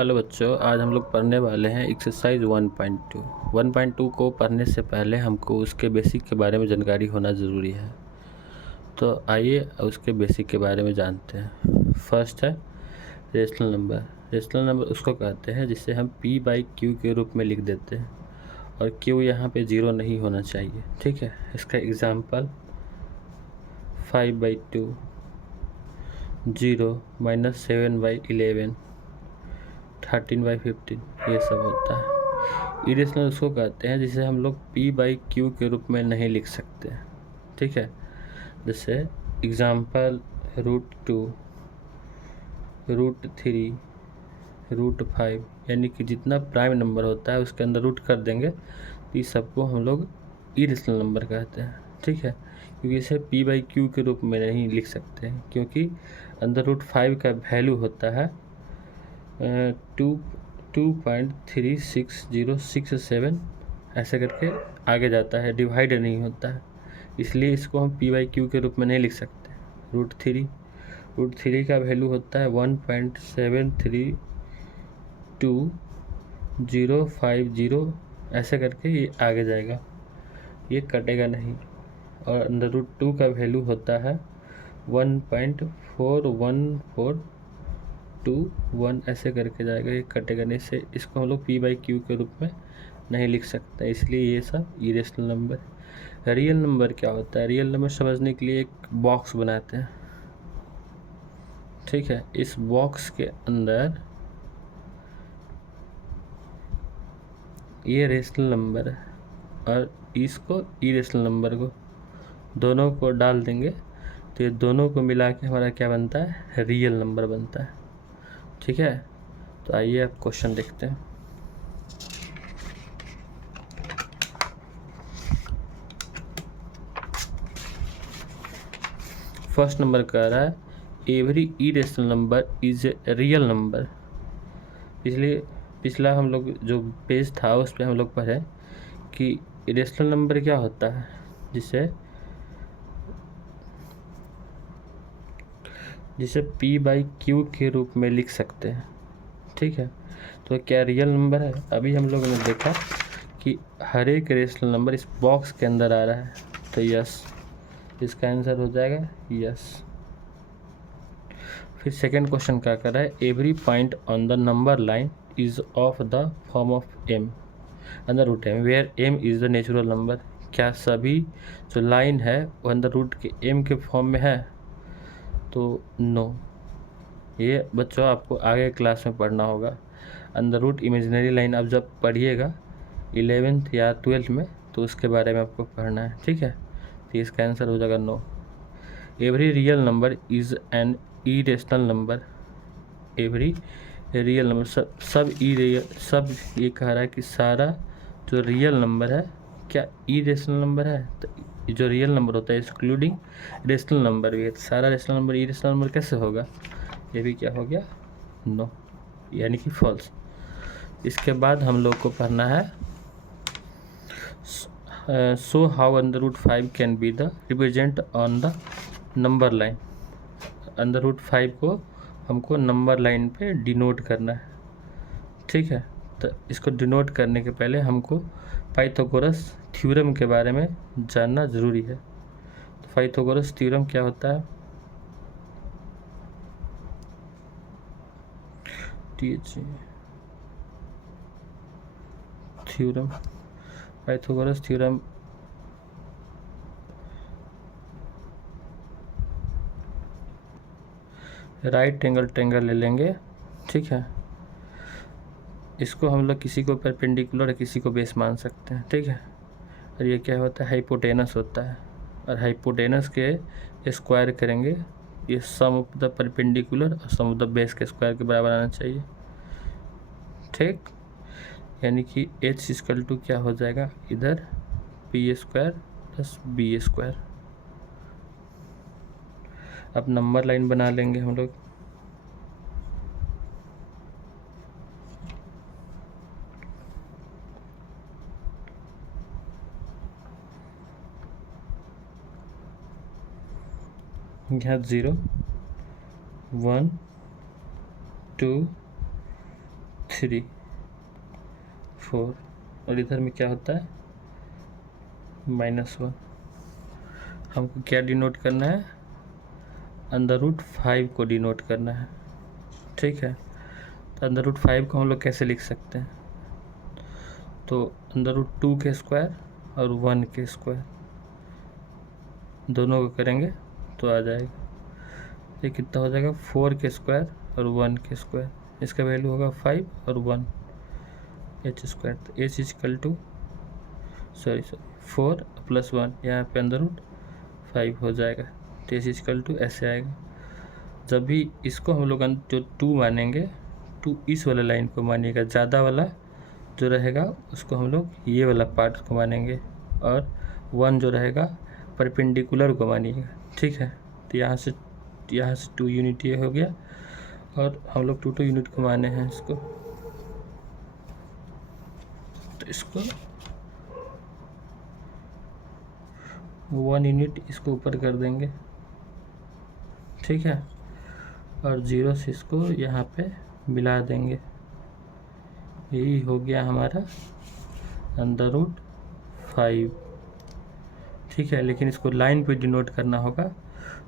Hello बच्चों, आज हम लोग पढ़ने वाले हैं एक्सरसाइज 1.2। 1.2 को पढ़ने से पहले हमको उसके बेसिक के बारे में जानकारी होना ज़रूरी है। तो आइए उसके बेसिक के बारे में जानते हैं। फर्स्ट है रेशनल नंबर। रेशनल नंबर उसको कहते हैं जिसे हम p/q के रूप में लिख देते हैं और q यहाँ पे 0 नहीं होना चाहिए। ठीक है, इसका एग्जाम्पल 5/2, 0 - 7/11, 13/15, ये सब होता है। इरेशनल उसको कहते हैं जिसे हम लोग p/q के रूप में नहीं लिख सकते। ठीक है, जैसे एग्जाम्पल √2, √3, √5, यानी कि जितना प्राइम नंबर होता है उसके अंदर रूट कर देंगे तो इस सबको हम लोग इरेशनल नंबर कहते हैं। ठीक है, क्योंकि इसे p/q के रूप में नहीं लिख सकते हैं, क्योंकि अंदर √5 का वैल्यू होता है 2.36067, ऐसे करके आगे जाता है, डिवाइड नहीं होता है, इसलिए इसको हम p/q के रूप में नहीं लिख सकते। √3 का वैल्यू होता है 1.732050, ऐसे करके ये आगे जाएगा, ये कटेगा नहीं। और अंदर √2 का वैल्यू होता है 1.414221, ऐसे करके जाएगा, ये कटेगा नहीं से। इसको हम लोग p/q के रूप में नहीं लिख सकते, इसलिए ये सब इरेशनल नंबर। रियल नंबर क्या होता है? रियल नंबर समझने के लिए एक बॉक्स बनाते हैं। ठीक है, इस बॉक्स के अंदर ये रेशनल नंबर है और इसको इरेशनल नंबर को दोनों को डाल देंगे तो ये दोनों को मिला के हमारा क्या बनता है? रियल नंबर बनता है। ठीक है, तो आइए अब क्वेश्चन देखते हैं। फर्स्ट नंबर कह रहा है every irrational number is a real number. पिछला हम लोग जो पेज था उस पर हम लोग पढ़े कि इरेशनल नंबर क्या होता है, जिसे p/q के रूप में लिख सकते हैं। ठीक है, तो क्या रियल नंबर है? अभी हम लोगों ने देखा कि हर एक रेशनल नंबर इस बॉक्स के अंदर आ रहा है, तो यस, इसका आंसर हो जाएगा यस। फिर सेकेंड क्वेश्चन क्या कर रहा है? Every point on the number line is of the form of m under root m where m is the natural number. क्या सभी जो लाइन है वो अंडर रूट के m के फॉर्म में है? तो नो, ये बच्चों आपको आगे क्लास में पढ़ना होगा। अंडर रूट इमेजिनरी लाइन आप जब पढ़िएगा 11th या 12th में, तो उसके बारे में आपको पढ़ना है। ठीक है, तो इसका आंसर हो जाएगा no. Every real number is an irrational number. Every real number, सब ये कह रहा है कि सारा जो रियल नंबर है क्या इरेशनल नंबर है? तो जो रियल नंबर होता है एक्सक्लूडिंग रेशनल नंबर भी है, तो सारा रेशनल नंबर इरेशनल नंबर कैसे होगा? ये भी क्या हो गया? नो, यानी कि फॉल्स। इसके बाद हम लोग को पढ़ना है so how under root 5 can be the represent on the number line. Under root 5 को हमको नंबर लाइन पे डिनोट करना है। ठीक है, तो इसको डिनोट करने के पहले हमको पाइथागोरस थ्योरम के बारे में जानना ज़रूरी है। तो पाइथागोरस थ्योरम क्या होता है? Theorem, Pythagoras theorem right angle triangle ले लेंगे। ठीक है, इसको हम लोग किसी को परपेंडिकुलर और किसी को बेस मान सकते हैं। ठीक है, और ये क्या होता है? हाइपोटेनस होता है, और हाइपोटेनस के स्क्वायर करेंगे, ये सम ऑफ द परपेंडिकुलर और सम ऑफ द बेस के स्क्वायर के बराबर आना चाहिए। ठीक, यानी कि h इक्वल टू क्या हो जाएगा इधर? p² + b²। अब नंबर लाइन बना लेंगे हम लोग। यहाँ 0 1 2 3 4 और इधर में क्या होता है -1। हमको क्या डिनोट करना है, √5 को डिनोट करना है, ठीक है। तो √5 को हम लोग कैसे लिख सकते हैं, तो √2 के स्क्वायर और 1 के स्क्वायर दोनों को करेंगे तो आ जाएगा, ये कितना हो जाएगा 4 के स्क्वायर और 1 के स्क्वायर, इसका वैल्यू होगा 5 और 1 h²। तो h इक्वल टू 4 + 1 यहाँ पे √5 हो जाएगा, तो h इक्वल टू ऐसे आएगा। जब भी इसको हम लोग जो 2 मानेंगे, 2 इस वाला लाइन को मानिएगा, ज़्यादा वाला जो रहेगा उसको हम लोग ये वाला पार्ट को मानेंगे, और 1 जो रहेगा परपेंडिकुलर को मानिएगा, ठीक है। तो यहाँ से 2 यूनिट ये हो गया, और हम लोग 2 यूनिट को माने हैं इसको, तो इसको 1 यूनिट इसको ऊपर कर देंगे, ठीक है, और 0 से इसको यहाँ पे मिला देंगे, यही हो गया हमारा √5, ठीक है। लेकिन इसको लाइन पे डिनोट करना होगा,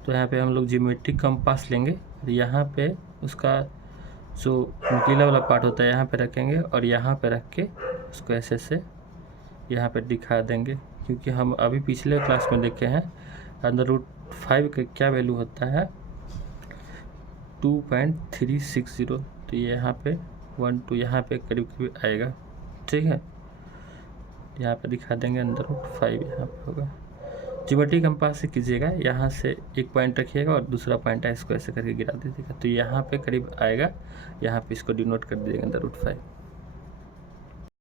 तो यहाँ पे हम लोग ज्योमेट्रिक कंपास लेंगे, यहाँ पे उसका जो नुकीला वाला पार्ट होता है यहाँ पे रखेंगे, और यहाँ पे रख के उसको ऐसे से यहाँ पे दिखा देंगे, क्योंकि हम अभी पिछले क्लास में देखे हैं √5 का क्या वैल्यू होता है 2.360, तो ये यहाँ पे 1 2 यहाँ पे करीब आएगा, ठीक है। यहाँ पे दिखा देंगे √5 यहाँ पे होगा। ज्योमेट्रिक कंपास से कीजिएगा, यहाँ से एक पॉइंट रखिएगा और दूसरा पॉइंट है इसको ऐसे करके गिरा दीजिएगा, तो यहाँ पे करीब आएगा, यहाँ पे इसको डिनोट कर दीजिएगा √5।